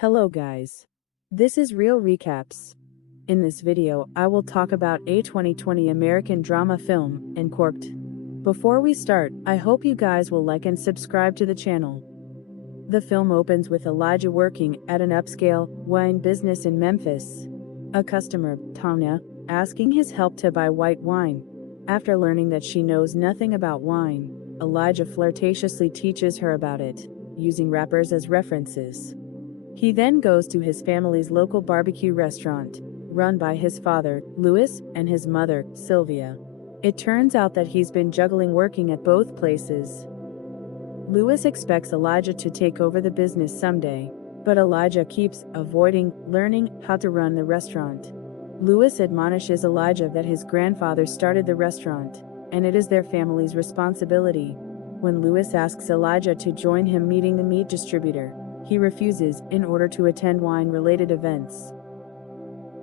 Hello guys. This is Real Recaps. In this video, I will talk about a 2020 American drama film, Uncorked. Before we start, I hope you guys will like and subscribe to the channel. The film opens with Elijah working at an upscale wine business in Memphis. A customer, Tanya, asking his help to buy white wine. After learning that she knows nothing about wine, Elijah flirtatiously teaches her about it, using rappers as references. He then goes to his family's local barbecue restaurant, run by his father, Louis, and his mother, Sylvia. It turns out that he's been juggling working at both places. Louis expects Elijah to take over the business someday, but Elijah keeps avoiding learning how to run the restaurant. Louis admonishes Elijah that his grandfather started the restaurant, and it is their family's responsibility. When Louis asks Elijah to join him meeting the meat distributor, he refuses in order to attend wine-related events.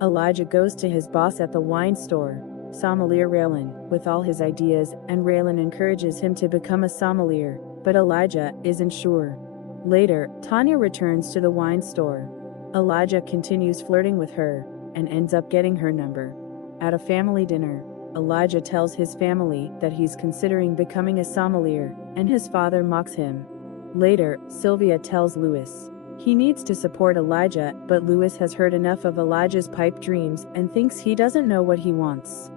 Elijah goes to his boss at the wine store, sommelier Raylan, with all his ideas, and Raylan encourages him to become a sommelier, but Elijah isn't sure. Later, Tanya returns to the wine store. Elijah continues flirting with her, and ends up getting her number. At a family dinner, Elijah tells his family that he's considering becoming a sommelier, and his father mocks him. Later, Sylvia tells Louis he needs to support Elijah, but Louis has heard enough of Elijah's pipe dreams and thinks he doesn't know what he wants.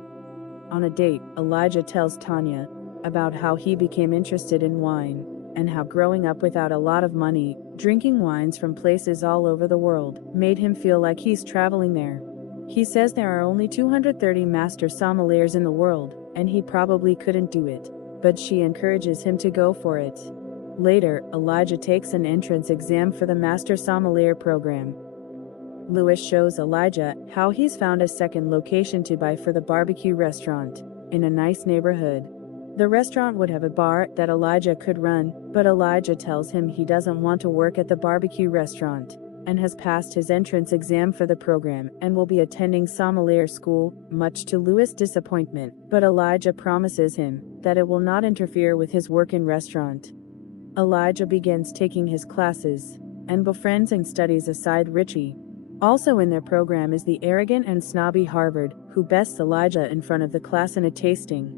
On a date, Elijah tells Tanya about how he became interested in wine, and how growing up without a lot of money, drinking wines from places all over the world, made him feel like he's traveling there. He says there are only 230 master sommeliers in the world, and he probably couldn't do it, but she encourages him to go for it. Later, Elijah takes an entrance exam for the Master Sommelier program. Louis shows Elijah how he's found a second location to buy for the barbecue restaurant, in a nice neighborhood. The restaurant would have a bar that Elijah could run, but Elijah tells him he doesn't want to work at the barbecue restaurant, and has passed his entrance exam for the program and will be attending sommelier school, much to Louis' disappointment, but Elijah promises him that it will not interfere with his work in restaurant. Elijah begins taking his classes, and befriends and studies aside Richie. Also in their program is the arrogant and snobby Harvard, who bests Elijah in front of the class in a tasting.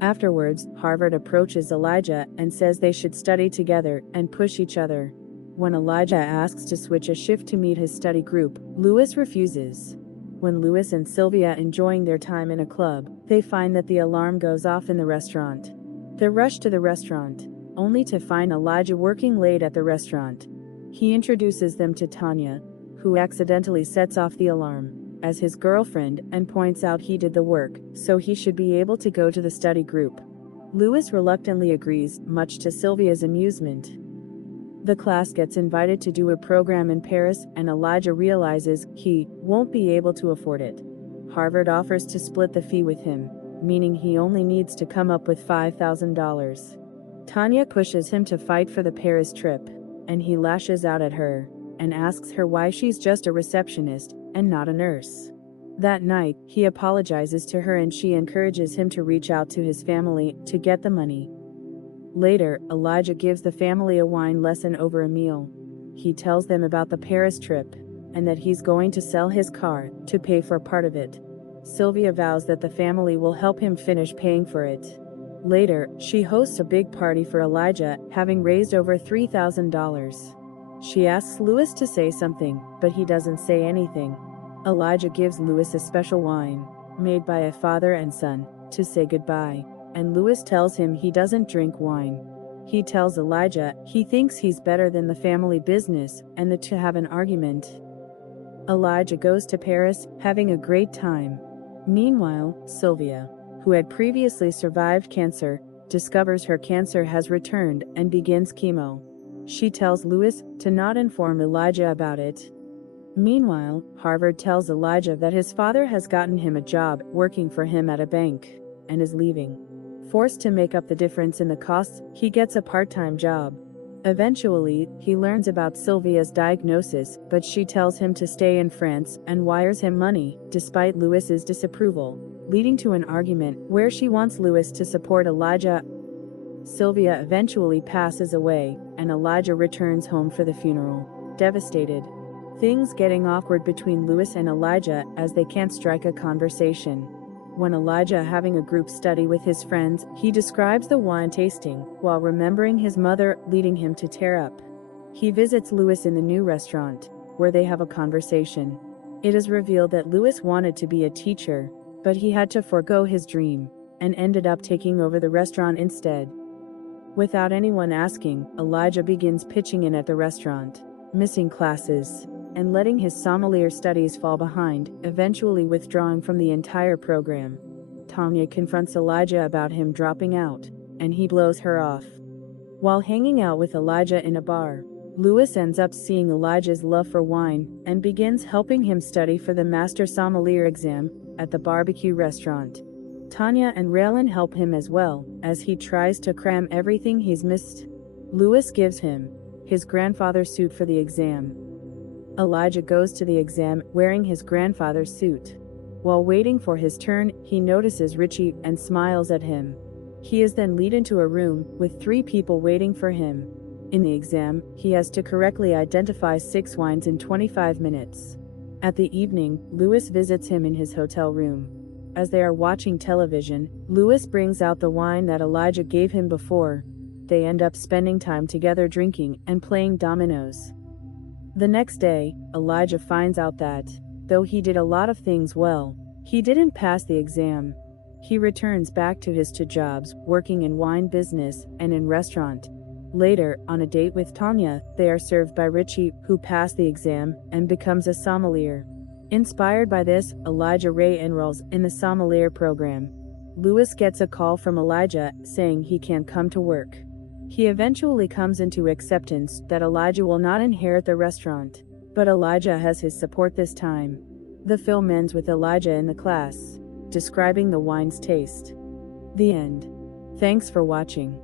Afterwards, Harvard approaches Elijah and says they should study together and push each other. When Elijah asks to switch a shift to meet his study group, Louis refuses. When Louis and Sylvia enjoying their time in a club, they find that the alarm goes off in the restaurant. They rush to the restaurant, only to find Elijah working late at the restaurant. He introduces them to Tanya, who accidentally sets off the alarm, as his girlfriend, and points out he did the work, so he should be able to go to the study group. Louis reluctantly agrees, much to Sylvia's amusement. The class gets invited to do a program in Paris, and Elijah realizes he won't be able to afford it. Harvard offers to split the fee with him, meaning he only needs to come up with $5,000. Tanya pushes him to fight for the Paris trip, and he lashes out at her, and asks her why she's just a receptionist, and not a nurse. That night, he apologizes to her and she encourages him to reach out to his family to get the money. Later, Elijah gives the family a wine lesson over a meal. He tells them about the Paris trip, and that he's going to sell his car to pay for part of it. Sylvia vows that the family will help him finish paying for it. Later, she hosts a big party for Elijah, having raised over $3,000. She asks Louis to say something, but he doesn't say anything. Elijah gives Louis a special wine, made by a father and son, to say goodbye, and Louis tells him he doesn't drink wine. He tells Elijah he thinks he's better than the family business, and the two have an argument. Elijah goes to Paris, having a great time. Meanwhile, Sylvia, who had previously survived cancer, discovers her cancer has returned and begins chemo. She tells Louis to not inform Elijah about it. Meanwhile, Harvard tells Elijah that his father has gotten him a job working for him at a bank, and is leaving. Forced to make up the difference in the costs, he gets a part-time job. Eventually, he learns about Sylvia's diagnosis, but she tells him to stay in France and wires him money, despite Louis's disapproval, leading to an argument where she wants Louis to support Elijah. Sylvia eventually passes away, and Elijah returns home for the funeral. devastated. Things getting awkward between Lewis and Elijah as they can't strike a conversation. When Elijah having a group study with his friends, he describes the wine tasting, while remembering his mother leading him to tear up. He visits Lewis in the new restaurant, where they have a conversation. It is revealed that Lewis wanted to be a teacher, but he had to forego his dream, and ended up taking over the restaurant instead. Without anyone asking, Elijah begins pitching in at the restaurant, missing classes, and letting his sommelier studies fall behind, eventually withdrawing from the entire program. Tanya confronts Elijah about him dropping out, and he blows her off. While hanging out with Elijah in a bar, Lewis ends up seeing Elijah's love for wine, and begins helping him study for the Master Sommelier exam at the barbecue restaurant. Tanya and Raylan help him as well, as he tries to cram everything he's missed. Lewis gives him his grandfather's suit for the exam. Elijah goes to the exam wearing his grandfather's suit. While waiting for his turn, he notices Richie and smiles at him. He is then led into a room with 3 people waiting for him. In the exam, he has to correctly identify 6 wines in 25 minutes. At the evening, Lewis visits him in his hotel room. As they are watching television, Lewis brings out the wine that Elijah gave him before. They end up spending time together drinking and playing dominoes. The next day, Elijah finds out that, though he did a lot of things well, he didn't pass the exam. He returns back to his 2 jobs, working in wine business and in restaurant. Later, on a date with Tanya, they are served by Richie, who passed the exam and becomes a sommelier. Inspired by this, Elijah Ray enrolls in the sommelier program. Lewis gets a call from Elijah saying he can't come to work. He eventually comes into acceptance that Elijah will not inherit the restaurant, but Elijah has his support this time. The film ends with Elijah in the class, describing the wine's taste. The end. Thanks for watching.